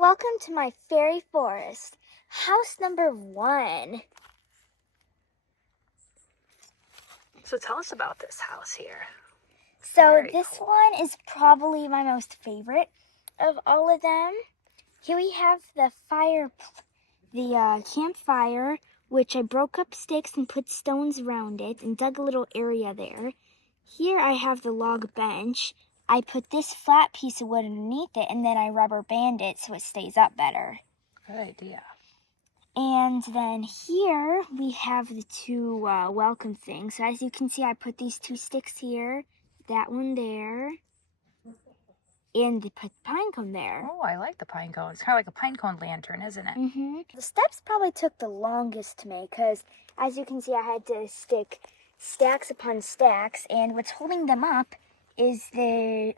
Welcome to my fairy forest, house number 1. So tell us about this house here. So Very this cool. one is probably my most favorite of all of them. Here we have the campfire, which I broke up sticks and put stones around it and dug a little area there. Here I have the log bench. I put this flat piece of wood underneath it and then I rubber band it so it stays up better. Good idea. And then here we have the two welcome things. So as you can see, I put these 2 sticks here, that one there, and the pine cone there. Oh, I like the pine cone. It's kind of like a pine cone lantern, isn't it? The steps probably took the longest to make because, as you can see, I had to stick stacks upon stacks, and what's holding them up is these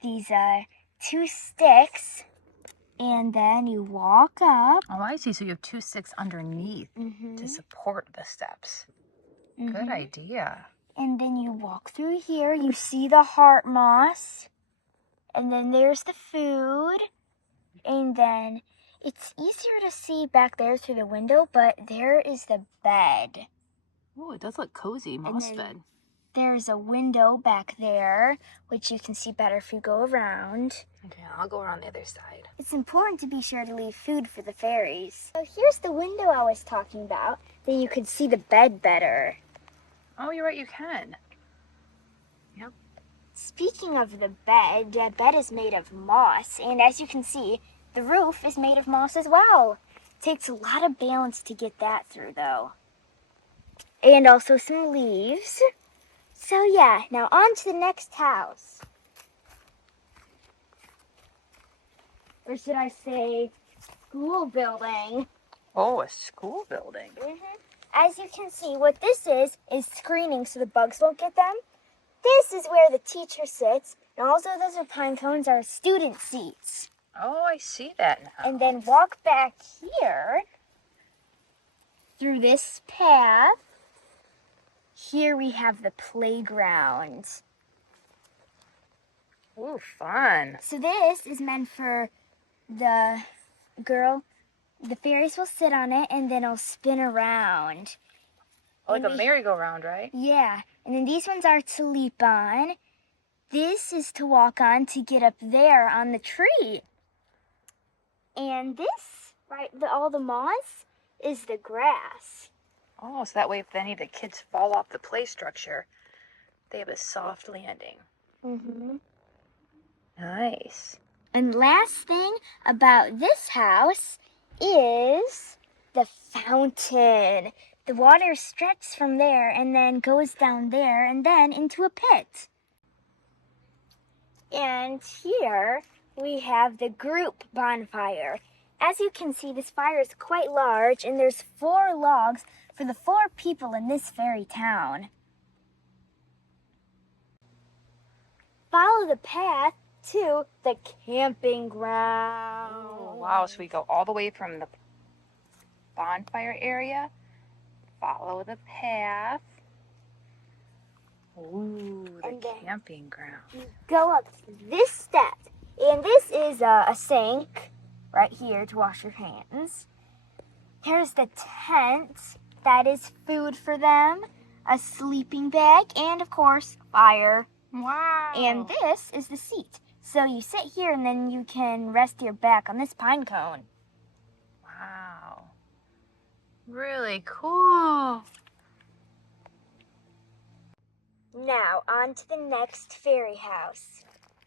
2 sticks. And then you walk up. Oh, I see. So you have 2 sticks underneath to support the steps. Good idea. And then you walk through here. You see the heart moss. And then there's the food. And then it's easier to see back there through the window, but there is the bed. Oh, it does look cozy, moss bed. There's a window back there, which you can see better if you go around. Okay, I'll go around the other side. It's important to be sure to leave food for the fairies. So here's the window I was talking about, then you could see the bed better. Oh, you're right, you can. Yep. Speaking of the bed is made of moss, and as you can see, the roof is made of moss as well. It takes a lot of balance to get that through, though. And also some leaves. So yeah, now on to the next house. Or should I say, school building. Oh, a school building. As you can see, what this is screening so the bugs won't get them. This is where the teacher sits, and also those are pine cones are student seats. Oh, I see that now. And then walk back here through this path. Here we have the playground. Ooh, fun. So this is meant for the fairies will sit on it and then it'll spin around. Like a merry-go-round, right? Yeah, and then these ones are to leap on. This is to walk on to get up there on the tree. And this, all the moss is the grass. Oh, so that way if any of the kids fall off the play structure, they have a soft landing. Nice. And last thing about this house is the fountain. The water stretches from there and then goes down there and then into a pit. And here we have the group bonfire. As you can see, this fire is quite large and there's 4 logs for the 4 people in this fairy town. Follow the path to the camping ground. Oh, wow, so we go all the way from the bonfire area, follow the path. Ooh, the camping ground. You go up this step, and this is a sink right here to wash your hands. Here's the tent. That is food for them, a sleeping bag, and of course, fire. Wow. And this is the seat. So you sit here and then you can rest your back on this pine cone. Wow. Really cool. Now, on to the next fairy house.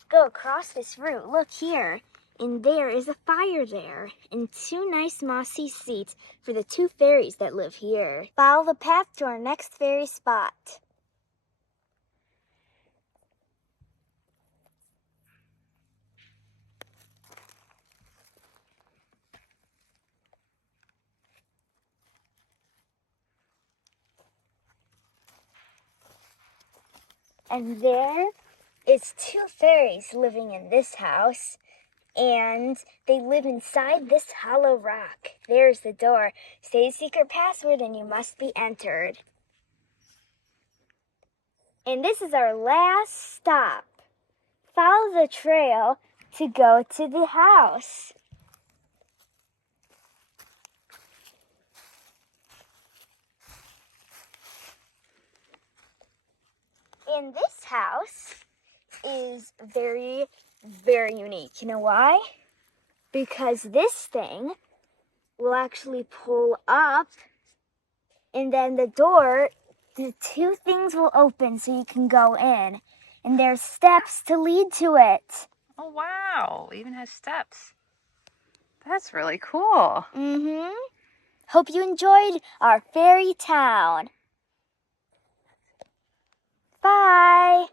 Go across this route. Look here. And there is a fire there. And 2 nice mossy seats for the 2 fairies that live here. Follow the path to our next fairy spot. And there is 2 fairies living in this house. And they live inside this hollow rock. There's the door. Say the secret password and you must be entered. And this is our last stop. Follow the trail to go to the house. And this house is very, very unique. You know why? Because this thing will actually pull up, and then the door, the two things will open so you can go in. And there's steps to lead to it. Oh, wow. It even has steps. That's really cool. Mm-hmm. Hope you enjoyed our fairy town. Bye.